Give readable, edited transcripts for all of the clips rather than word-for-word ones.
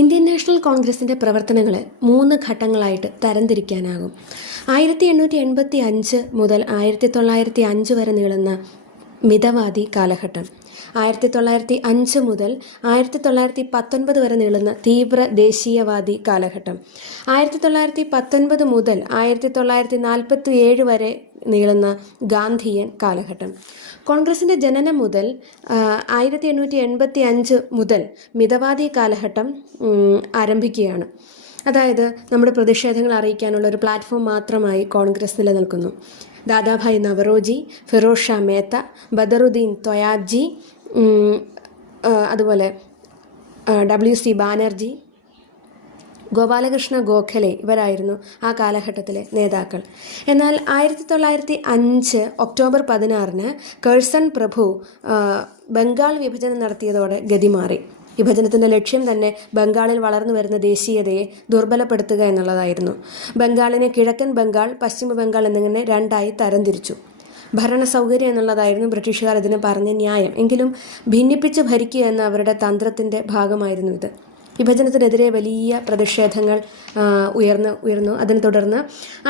Indian national കോൺഗ്രസിൻ്റെ പ്രവർത്തനങ്ങളെ 3 ഘട്ടങ്ങളായിട്ട് തരംതിരിക്കാനാകും. 1885 മുതൽ 1905 വരെ നീളുന്ന മിതവാദി കാലഘട്ടം, 1905 മുതൽ 1919 വരെ നീളുന്ന തീവ്ര ദേശീയവാദി കാലഘട്ടം, 1919 മുതൽ 1947 വരെ നീളുന്ന ഗാന്ധിയൻ കാലഘട്ടം. കോൺഗ്രസിൻ്റെ ജനനം മുതൽ 1885 മുതൽ മിതവാദി കാലഘട്ടം ആരംഭിക്കുകയാണ്. അതായത് നമ്മുടെ പ്രതിഷേധങ്ങൾ അറിയിക്കാനുള്ള ഒരു പ്ലാറ്റ്ഫോം മാത്രമായി കോൺഗ്രസ് നിലനിൽക്കുന്നു. ദാദാഭായ് നവറോജി, ഫിറോസ് ഷാ മേത്ത, ബദറുദ്ദീൻ ത്വയാബ്ജി, അതുപോലെ WC ബാനർജി, ഗോപാലകൃഷ്ണ ഗോഖലെ ഇവരായിരുന്നു ആ കാലഘട്ടത്തിലെ നേതാക്കൾ. എന്നാൽ 1905 ഒക്ടോബർ 16 കഴ്സൺ പ്രഭു ബംഗാൾ വിഭജനം നടത്തിയതോടെ ഗതിമാറി. വിഭജനത്തിൻ്റെ ലക്ഷ്യം തന്നെ ബംഗാളിൽ വളർന്നു വരുന്ന ദേശീയതയെ ദുർബലപ്പെടുത്തുക എന്നുള്ളതായിരുന്നു. ബംഗാളിനെ കിഴക്കൻ ബംഗാൾ, പശ്ചിമ ബംഗാൾ എന്നിങ്ങനെ രണ്ടായി തരംതിരിച്ചു. ഭരണ സൗകര്യം എന്നുള്ളതായിരുന്നു ബ്രിട്ടീഷുകാർ ഇതിന് പറഞ്ഞ ന്യായം. എങ്കിലും ഭിന്നിപ്പിച്ച് ഭരിക്കുക എന്ന അവരുടെ തന്ത്രത്തിൻ്റെ ഭാഗമായിരുന്നു ഇത്. വിഭജനത്തിനെതിരെ വലിയ പ്രതിഷേധങ്ങൾ ഉയർന്നു. അതിനെ തുടർന്ന്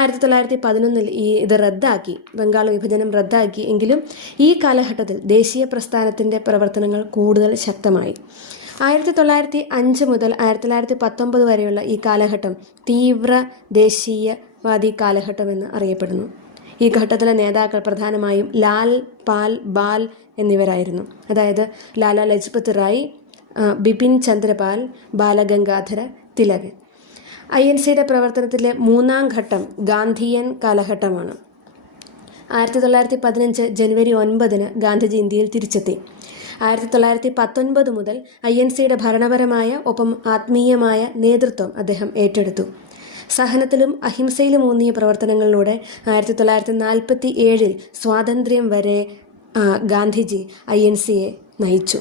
1911 ഇത് റദ്ദാക്കി, ബംഗാൾ വിഭജനം റദ്ദാക്കി. എങ്കിലും ഈ കാലഘട്ടത്തിൽ ദേശീയ പ്രസ്ഥാനത്തിൻ്റെ പ്രവർത്തനങ്ങൾ കൂടുതൽ ശക്തമായി. 1905 മുതൽ 1919 വരെയുള്ള ഈ കാലഘട്ടം തീവ്ര ദേശീയവാദി കാലഘട്ടമെന്ന് അറിയപ്പെടുന്നു. ഈ ഘട്ടത്തിലെ നേതാക്കൾ പ്രധാനമായും ലാൽ, പാൽ, ബാൽ എന്നിവരായിരുന്നു. അതായത് ലാലാ ലജ്പത് റായ്, ബിപിൻ ചന്ദ്രപാൽ, ബാലഗംഗാധര തിലകൻ. INCയുടെ പ്രവർത്തനത്തിലെ 3ാം ഘട്ടം ഗാന്ധിയൻ കാലഘട്ടമാണ്. 1915 ജനുവരി 9 ഗാന്ധിജി ഇന്ത്യയിൽ തിരിച്ചെത്തി. 1919 മുതൽ INCയുടെ ഭരണപരമായ ഒപ്പം ആത്മീയമായ നേതൃത്വം അദ്ദേഹം ഏറ്റെടുത്തു. സഹനത്തിലും അഹിംസയിലും ഊന്നിയ പ്രവർത്തനങ്ങളിലൂടെ 1947 സ്വാതന്ത്ര്യം വരെ ഗാന്ധിജി INCയെ നയിച്ചു.